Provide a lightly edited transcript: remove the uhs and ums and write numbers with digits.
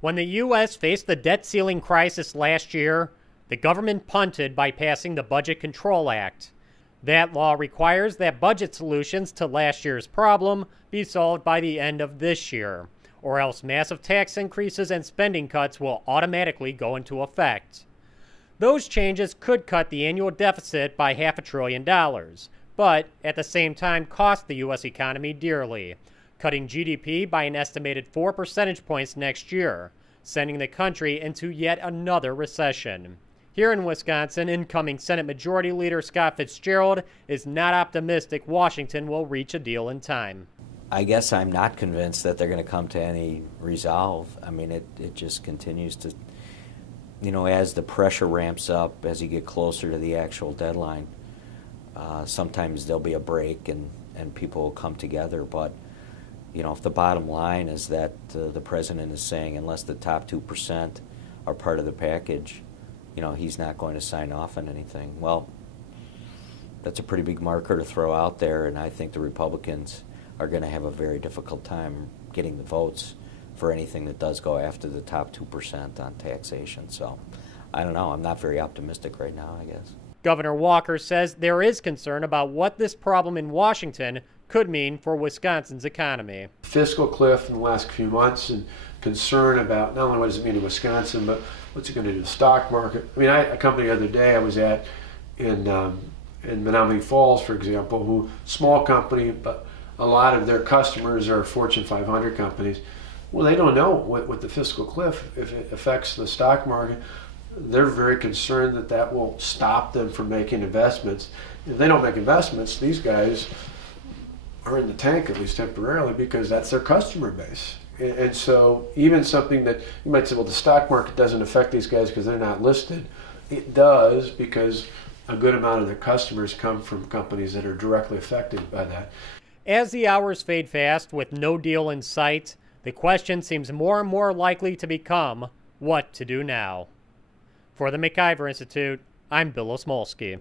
When the U.S. faced the debt ceiling crisis last year, the government punted by passing the Budget Control Act. That law requires that budget solutions to last year's problem be solved by the end of this year, or else massive tax increases and spending cuts will automatically go into effect. Those changes could cut the annual deficit by $500 billion, but at the same time cost the U.S. economy dearly, cutting GDP by an estimated 4 percentage points next year, sending the country into yet another recession. Here in Wisconsin, incoming Senate Majority Leader Scott Fitzgerald is not optimistic Washington will reach a deal in time. I guess I'm not convinced that they're going to come to any resolve. I mean, it just continues to, as the pressure ramps up, as you get closer to the actual deadline, sometimes there'll be a break and people will come together. But, if the bottom line is that the president is saying unless the top 2% are part of the package, he's not going to sign off on anything. Well, that's a pretty big marker to throw out there, and I think the Republicans are going to have a very difficult time getting the votes for anything that does go after the top 2% on taxation. So, I don't know. I'm not very optimistic right now, I guess. Governor Walker says there is concern about what this problem in Washington could mean for Wisconsin's economy. Fiscal cliff in the last few months and concern about not only what does it mean to Wisconsin, but what's it going to do to the stock market. I mean, a company the other day I was at in Menominee Falls, for example, small company, but a lot of their customers are Fortune 500 companies. Well, they don't know what the fiscal cliff, if it affects the stock market. They're very concerned that will stop them from making investments. If they don't make investments, these guys are in the tank, at least temporarily, because that's their customer base. And so even something that you might say, well, the stock market doesn't affect these guys because they're not listed. It does, because a good amount of their customers come from companies that are directly affected by that. As the hours fade fast with no deal in sight, the question seems more and more likely to become what to do now. For the MacIver Institute, I'm Bill Osmolsky.